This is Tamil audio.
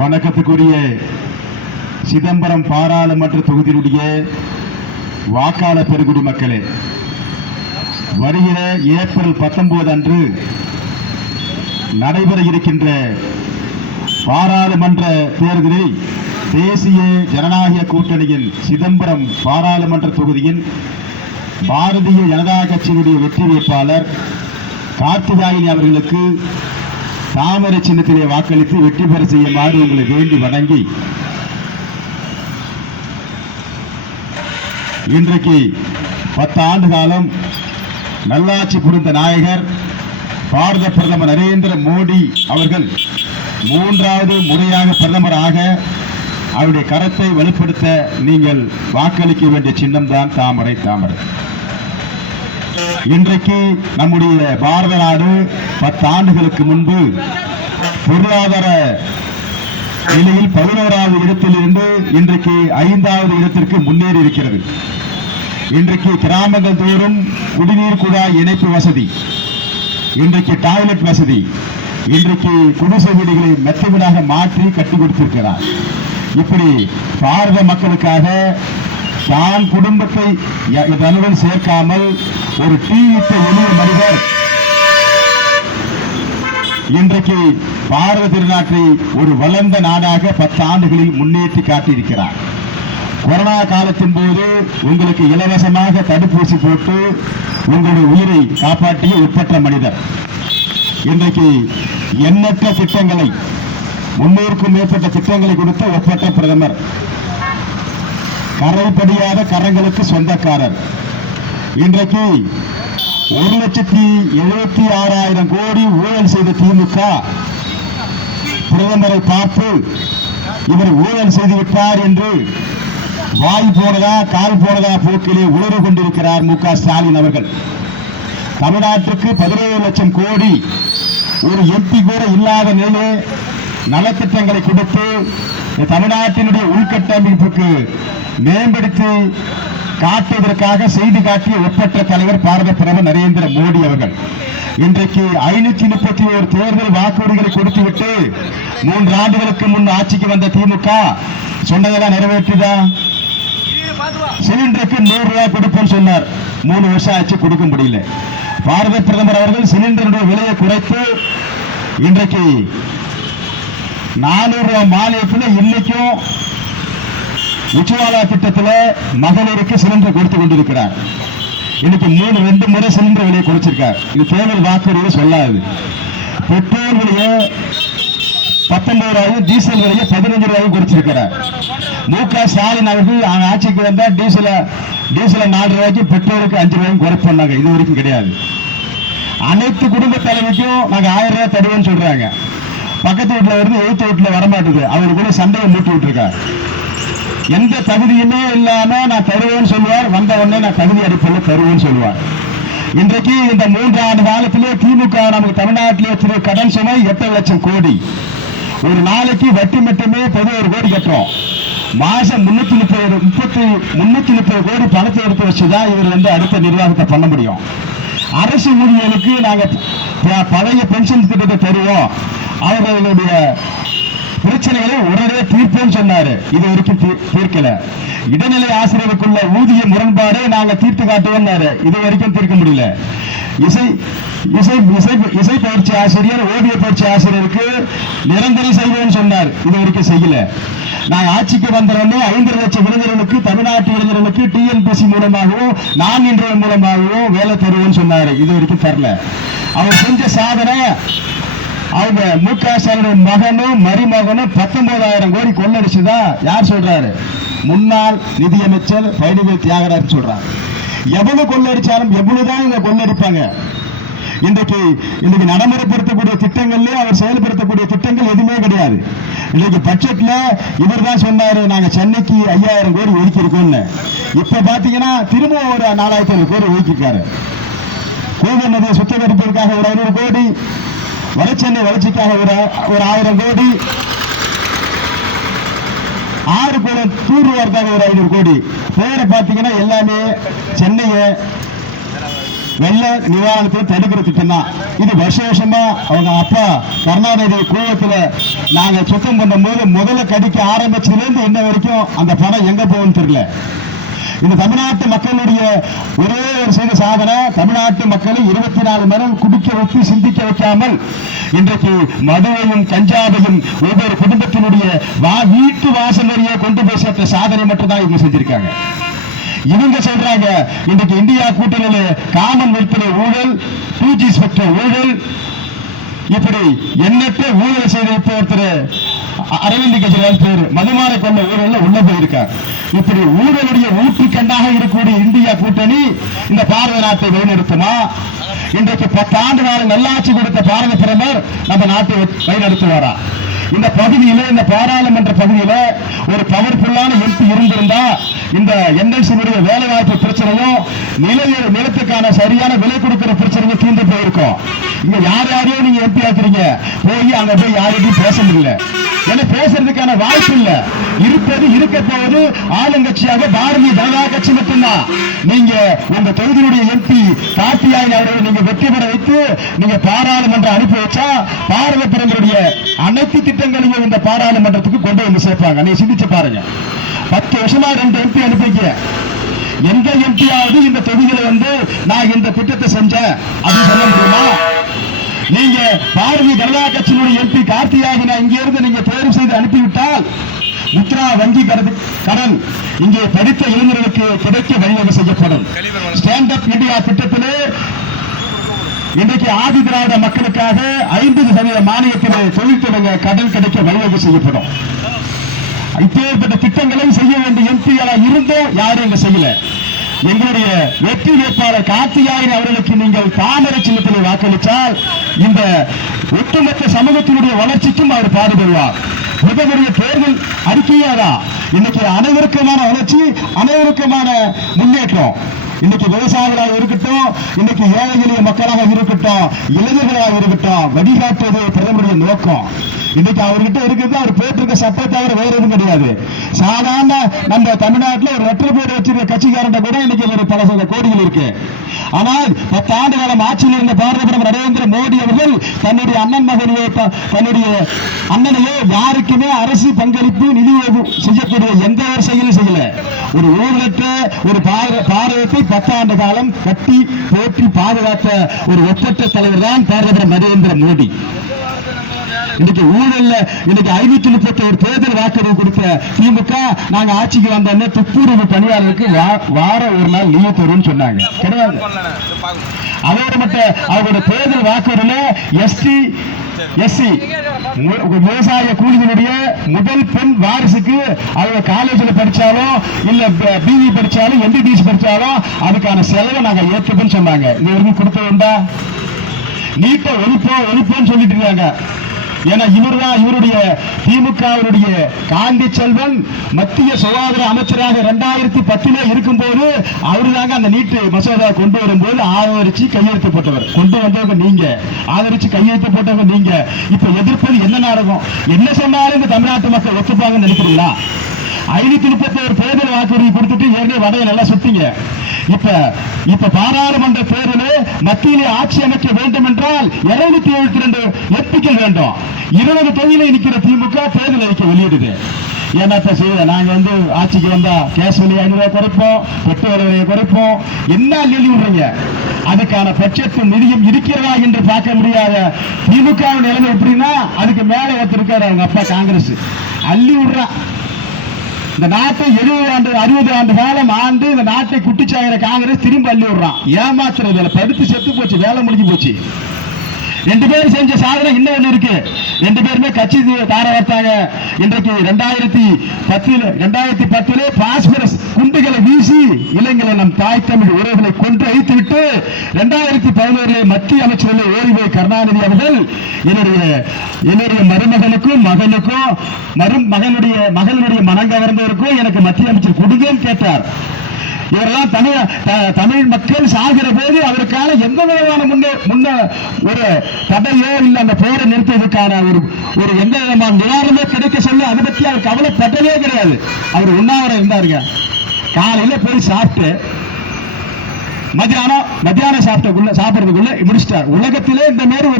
வணக்கத்துக்குரிய சிதம்பரம் பாராளுமன்ற தொகுதியினுடைய வாக்காளர் பெருங்குடி மக்களே, வருகிற ஏப்ரல் 19 அன்று நடைபெற இருக்கின்ற பாராளுமன்ற தேர்தலில் தேசிய ஜனநாயக கூட்டணியின் சிதம்பரம் பாராளுமன்ற தொகுதியின் பாரதிய ஜனதா கட்சியினுடைய வெற்றி வேட்பாளர் கார்த்திகாயினி அவர்களுக்கு தாமரை சின்னத்திலே வாக்களித்து வெற்றி பெற செய்யுமாறு உங்களை வேண்டி வணங்கி, இன்றைக்கு 10 ஆண்டு காலம் நல்லாட்சி புரிந்த நாயகர் பாரத பிரதமர் நரேந்திர மோடி அவர்கள் 3வது முறையாக பிரதமராக அவருடைய கரத்தை வலுப்படுத்த நீங்கள் வாக்களிக்க வேண்டிய சின்னம் தான் தாமரை. இன்றைக்கு நம்முடைய பாரத நாடு 10 ஆண்டுகளுக்கு முன்பு பொருளாதார நிலையில் 11வது இடத்திலிருந்து இன்றைக்கு 5வது இடத்திற்கு முன்னேறி இருக்கிறது. இன்றைக்கு கிராமங்கள் தோறும் குடிநீர் குழாய் இணைப்பு வசதி, இன்றைக்கு டாய்லெட் வசதி, இன்றைக்கு குடிசை வீடுகளை மெத்தவிடாக மாற்றி கட்டி கொடுத்திருக்கிறார். இப்படி பாரத மக்களுக்காக தான் குடும்பத்தை இதனுடன் சேர்க்காமல் ஒரு டீவிட்ட எளிய மனிதர் இன்றைக்கு பாரத திருநாட்டை ஒரு வளர்ந்த நாடாக 10 ஆண்டுகளில் முன்னேற்றி காட்டியிருக்கிறார். கொரோனா காலத்தின் போது உங்களுக்கு இலவசமாக தடுப்பூசி போட்டு உங்களுடைய உயிரை காப்பாற்றிய ஒப்பற்ற மனிதர். இன்றைக்கு எண்ணற்ற திட்டங்களை 300க்கும் மேற்பட்ட திட்டங்களை கொடுத்த ஒப்பற்ற பிரதமர். கரைபடியாத கரங்களுக்கு சொந்தக்காரர். இன்றைக்கு 1,76,000 கோடி ஊழல் செய்த திமுக பிரதமரை பார்த்து இவர் ஊழல் செய்துவிட்டார் என்று வாய் போனதா கால் போனதா போக்கிலே உணர்வு கொண்டிருக்கிறார் மு.க. ஸ்டாலின் அவர்கள். தமிழ்நாட்டுக்கு 17 லட்சம் கோடி ஒரு எம்பி கூட இல்லாத நிலையிலே நலத்திட்டங்களை கொடுத்து தமிழ்நாட்டினுடைய உள்கட்டமைப்புக்கு மேம்படுத்தி காட்டுவதற்காக செய்து காட்டிய ஒப்பற்ற தலைவர் பாரத பிரதமர் நரேந்திர மோடி அவர்கள். இன்றைக்கு 531 தேர்தல் வாக்குறுதிகளை கொடுத்துவிட்டு 3 ஆண்டுகளுக்கு முன் ஆட்சிக்கு வந்த திமுக சொன்னதெல்லாம் நிறைவேற்றுதா? சிலிண்டருக்கு 100 ரூபாய் கொடுப்போம் சொன்னார். 3 வருஷம் ஆச்சு, கொடுக்க முடியல. பாரத பிரதமர் அவர்கள் சிலிண்டருடைய விலையை குறைத்து இன்றைக்கு 400 ரூபாய் மானியத்தில் இன்னைக்கும் உஜ்வாலா திட்டத்தில் மகளிருக்கு சிலிண்டர் கொடுத்து கொண்டிருக்கிறார். இன்னைக்கு 2 முறை சிலிண்டர் விலையை குறைச்சிருக்கார். இது தேர்தல் வாக்குறுதி சொல்லாது. பெட்ரோல் விலையை 19 ரூபாயும் டீசல் விலையை 15 ரூபாயும் குறைச்சிருக்கிறார். மு.க. ஸ்டாலின் அவர்கள் ஆட்சிக்கு வந்தா டீசல 4 ரூபாய்க்கு, பெட்ரோலுக்கு 5 ரூபாயும் குறைப்பாங்க. இது வரைக்கும் கிடையாது. அனைத்து குடும்ப தலைவிக்கும் நாங்க 1000 ரூபாய் தருவோம்னு சொல்றாங்க. பக்கத்து வீட்டுல வருது, எழுத்து வீட்டுல வரமாட்டுது. அவருக்குள்ள சண்டையை மூட்டி விட்டுருக்கார். எந்த தகுதியுமே இல்லாம நான் தருவேன்னு சொல்லுவார். வந்த உடனே நான் தகுதி அடிப்படையில் தருவேன்னு சொல்லுவார். இன்றைக்கு இந்த 3 ஆண்டு காலத்திலே திமுக நமக்கு தமிழ்நாட்டிலே கடன் சுமை 8 லட்சம் கோடி. ஒரு நாளைக்கு வட்டி மட்டுமே 11 கோடி கட்டுறோம். மாசம் 330 கோடி பணத்தை எடுத்து வச்சுதான் இவர் அடுத்த நிர்வாகத்தை பண்ண முடியும். அரசு ஊழியர்களுக்கு நாங்க பழைய பென்ஷன் திட்டத்தை தருவோம், அவர்களுடைய பிரச்சனைகளை உடனே தீர்ப்போம் சொன்னாரு. இது வரைக்கும் தீர்க்கல. இடைநிலை ஆசிரியருக்குள்ள ஊதிய முரண்பாடு நாங்க தீர்த்து காட்டுவோம், இது வரைக்கும் தீர்க்க முடியல. இசை பயிற்சி ஆசிரியர், ஓவிய பயிற்சி ஆசிரியருக்கு நிரந்தரம் செய்வோம் சொன்னார். இது வரைக்கும் செய்யல. நாங்க ஆட்சிக்கு வந்தோடனே 5 லட்சம் இளைஞர்களுக்கு, தமிழ்நாட்டு இளைஞர்களுக்கு டிஎன்பிசி மூலமாகவும் நான் இன்றைய மூலமாகவும் வேலை தருவோம் சொன்னாரு. இது வரைக்கும் தரல. அவர் செஞ்ச சாதனை, அவங்க மு.க. ஸ்டாலின் மகனும் மருமகனும் 19,000 கோடி கொள்ளடிச்சுதான். யார் சொல்றாரு? முன்னாள் நிதியமைச்சர் பழனிவேல் தியாகராஜன் சொல்றாரு. எவ்வளவு கொள்ளடிச்சாலும் எவ்வளவுதான் இங்க கொள்ளடிப்பாங்க. இன்றைக்கு நடைமுறைப்படுத்தக்கூடிய திட்டங்கள்ல அவர் செயல்படுத்தக்கூடிய திட்டங்கள் எதுவுமே கிடையாது. இன்னைக்கு பட்ஜெட்ல இவர் தான் சொன்னாரு, நாங்க சென்னைக்கு 5,000 கோடி ஒதுக்கி இருக்கோம்னு. இப்ப பாத்தீங்கன்னா திரும்ப ஒரு 4,500 கோடி ஒதுக்கிருக்காரு. கோவில் நதியை சுத்தகரிப்பதற்காக ஒரு 500 கோடி, வடசென்னை வளர்ச்சிக்காக ஒரு 1000 கோடி, 6 குளம் தூர்வார்க்காக ஒரு 500 கோடி. பேரை பார்த்தீங்கன்னா எல்லாமே சென்னையை வெள்ள நிவாரணத்தை தடுக்கிற திட்டம் தான் இது. வருஷமா அவங்க அப்பா கருணாநிதி கூவத்துல நாங்க சுத்தம் பண்ணும் போது முதல்ல கடிக்க ஆரம்பிச்சதுல இருந்து இன்ன வரைக்கும் அந்த பணம் எங்க போகும்னு தெரியல. இந்த தமிழ்நாட்டு மக்களுடைய ஒரே ஒரு செய்த சாதனை, தமிழ்நாட்டு மக்களை 24 மணி நேரம் குடிக்க வைத்து சிந்திக்க வைக்காமல் இன்றைக்கு மதுவையும் கஞ்சாவையும் ஒவ்வொரு குடும்பத்தினுடைய வீட்டு வாசல் வழியே கொண்டு போய் சேர்த்த சாதனை மட்டும்தான் இவங்க செஞ்சிருக்காங்க. இவங்க சொல்றாங்க இன்றைக்கு இந்தியா கூட்டணியில காமன்வெல்த் ஊழல், 2G ஸ்பெக்ட்ரம் ஊழல், இப்படி எண்ணற்ற ஊழல் செய்த ஒருத்தர் அரவிந்த் கெஜ்ரிவால் பேரு மதுமாரை கொண்ட ஊழல்ல உள்ள போயிருக்கார். இப்படி ஊழலுடைய ஊற்றுக்கண்ணாக இருக்கக்கூடிய இந்தியா கூட்டணி இந்த பாரத நாட்டை வழிநடத்துமா? இன்றைக்கு 10 ஆண்டு கால நல்லாட்சி கொடுத்த பாரத பிரதமர் நம்ம நாட்டை வழிநடத்துவாரா? இந்த பகுதியில, இந்த பாராளுமன்ற பகுதியில ஒரு பவர்ஃபுல்லான எம்பி இருந்திருந்தா இந்த என்எல்சியுடைய வேலை வாய்ப்பு பிரச்சனையும் நிலத்துக்கான சரியான விலை கொடுக்கிற பிரச்சனையும் தீர்ந்து போயிருக்கும். இங்க யாரையோ நீங்க எம்பி ஆக்குறீங்க, போய் அங்க போய் யாரையும் பேச முடியல, ஏன்னா பேசுறதுக்கான வாய்ப்பு இல்ல. இருப்பது இருக்க போவது ஆளுங்கட்சியாக பாரதிய ஜனதா கட்சி மட்டும்தான். நீங்க உங்க தொகுதியுடைய எம்பி கார்த்தியாயன் அவர்களை நீங்க வெற்றி பெற வைத்து நீங்க பாராளுமன்றம் அனுப்பி வச்சா பாரத பிரதமருடைய அனைத்து திட்டங்களையும் இந்த பாராளுமன்றத்துக்கு கொண்டு வந்து சேர்ப்பாங்க. நீங்க சிந்திச்சு பாருங்க. 10 வருஷமா 2 எம்பி அனுப்பிக்க, எந்த எம்பியாவது இந்த தொகுதியில வந்து நான் இந்த திட்டத்தை செஞ்சேன் அப்படின்னு சொல்ல முடியுமா? நீங்க பாரதிய ஜனதா கட்சியினுடைய எம்பி கார்த்தியாயனை இங்கிருந்து நீங்க தேர்வு செய்து அனுப்பிவிட்டால் முத்ரா வங்கி கடன் இங்கே படித்த இளைஞர்களுக்கு கிடைக்க வழிவகை செய்யப்படும். ஸ்டாண்ட் அப் இந்தியா திட்டத்திலே இன்றைக்கு ஆதி திராவிட மக்களுக்காக 50% மானியத்திலே தொழில் தொடங்க கடன் கிடைக்க வழிவகை செய்யப்படும். இப்பேற்பட்ட திட்டங்களை செய்ய வேண்டிய எம்பிகளா இருந்தோம், யாரும் இங்க செய்யல. எங்களுடைய வெற்றி வேட்பாளர் கார்த்தியாயன் அவர்களுக்கு நீங்கள் தாமரை சின்னத்தில் வாக்களித்தால் இந்த ஒட்டுமொத்த சமூகத்தினுடைய வளர்ச்சிக்கும் அவர் பாடுபடுவார். பிரதமருடைய தேர்தல் அறிக்கையாதான் இன்னைக்கு அனைவருக்குமான வளர்ச்சி, அனைவருக்குமான முன்னேற்றம். இன்னைக்கு விவசாயிகளாக இருக்கட்டும், இன்னைக்கு ஏழை எளிய மக்களாக இருக்கட்டும், இளைஞர்களாக இருக்கட்டும், வழிகாட்டுவது பிரதமருடைய நோக்கம். இன்னைக்கு அவர்கிட்ட இருக்கிறது அவர் போட்டிருக்க சட்டை தவிர வேற எதுவும் கிடையாது. சாதாரண நம்ம தமிழ்நாட்டில் ஒரு லெட்டர் போர்டு வச்சிருக்க கட்சிக்காரன் கூட இன்னைக்கு ஒரு பல கோடிகள் இருக்கு. ஆனால் 10 ஆண்டு காலம் ஆட்சியில் இருந்த பாரத பிரதமர் நரேந்திர மோடி அவர்கள் தன்னுடைய தன்னுடைய அண்ணனையோ யாருக்குமே அரசு பங்களிப்பு நிதி செய்யக்கூடிய எந்த ஒரு செயலும் செய்யல. ஒரு ஊழலற்ற ஒரு பாரதத்தை 10 ஆண்டு காலம் கட்டி போற்றி பாதுகாத்த ஒரு ஒப்பற்ற தலைவர் தான் பாரத பிரதமர் நரேந்திர மோடி. இன்னைக்கு ஊழல்ல இன்னைக்கு 531 தேர்தல் வாக்குறுதி கொடுத்த திமுக நாங்க ஆட்சிக்கு வந்தோம்னா துப்புரவு பணியாளருக்கு வாரம் ஒரு நாள் லீவு தரும்னு சொன்னாங்க. கிடையாது. அதோட மட்டும் அவருடைய தேர்தல் வாக்குறுதியில எஸ்டி எஸ்சி விவசாய கூலிகளுடைய முதல் பெண் வாரிசுக்கு அவங்க காலேஜில் படிச்சாலும் இல்ல பிஇ படிச்சாலும் எம்பிபிஎஸ் படிச்சாலும் அதுக்கான செலவை நாங்க ஏற்றுப்போம் சொன்னாங்க. இது வரைக்கும் கொடுத்த உண்டா? நீட்டை ஒழிப்போம் சொல்லிட்டு இருக்காங்க. ஏன்னா இவருடைய திமுகவுடைய காந்தி செல்வன் மத்திய சுகாதார அமைச்சராக 2010 இருக்கும் போது அவரு தாங்க அந்த நீட்டு மசோதா கொண்டு வரும்போது ஆதரிச்சு கையெழுத்து போட்டவர். கொண்டு வந்தவங்க நீங்க, ஆதரிச்சு கையெழுத்து போட்டவங்க நீங்க. இப்ப எதிர்ப்பது என்ன நாடகம்? என்ன சொன்னாலும் இந்த தமிழ்நாட்டு மக்கள் ஒத்துப்பாங்கன்னு நினைக்கிறீங்களா? 531 தேர்தல் வாக்குறுதி கொடுத்துட்டு ஏற்கனவே வடையை நல்லா சுத்தீங்க. இப்ப பாராளுமன்ற தேர்தலில் மத்தியிலே ஆட்சி அமைக்க வேண்டும் என்றால் 272 எம்பிக்கள் வேண்டும். 20 தொகுதியில் நிற்கிற திமுக தேர்தல் அறிக்கை வெளியிடுது. என்னத்த செய்ய, நாங்க ஆட்சிக்கு வந்தா கேஸ் விலையை 5 ரூபாய் குறைப்போம், பெட்ரோல் விலையை குறைப்போம், என்ன அள்ளி விடுறீங்க? அதுக்கான பட்ஜெட்டும் நிதியும் இருக்கிறதா என்று பார்க்க முடியாத திமுக நிலைமை எப்படின்னா அதுக்கு மேல ஒருத்தருக்காரு அவங்க அப்பா காங்கிரஸ் அள்ளி விடுறான். இந்த நாட்டை 60 ஆண்டு காலம் ஆண்டு இந்த நாட்டை குட்டிச்சாகிற காங்கிரஸ் திரும்ப அள்ளி விடுறான். ஏமாத்துறது படுத்து செத்து போச்சு, வேலை முடிஞ்சு போச்சு. 2 பேரும் செஞ்ச சாதனை இன்னும் ஒண்ணு இருக்கு. 2 பேருமே கட்சி தார வைத்தாங்க. இன்றைக்கு 2010 பாஸ்பரஸ் குண்டுகளை வீசி இளைஞர்களை நம் தாய் தமிழ் உறவுகளை கொன்று அழித்து விட்டு 2011 மத்திய அமைச்சர்கள் ஓய்வு கருணாநிதி அவர்கள் என்னுடைய மருமகனுக்கும் மகனுடைய மனங்கவர்ந்தவருக்கும் எனக்கு மத்திய அமைச்சர் கொடுங்கன்னு கேட்டார். இவரெல்லாம் தமிழ் மக்கள் சாகிற போது அவருக்கான எந்த விதமான முன்ன ஒரு தடையோ இல்ல அந்த போரை நிறுத்துவதற்கான ஒரு எந்த விதமான நிவாரணமோ கிடைக்க சொல்ல அதை பற்றி அவர் கவலைப்பட்டதே கிடையாது. அவர் உண்ணாவிரம் இருந்தாருங்க. காலையில போய் சாப்பிட்டு மத்தியானம் சாப்பிடுறதுக்குள்ள முடிச்சிட்டார். உலகத்திலே இந்த மாதிரி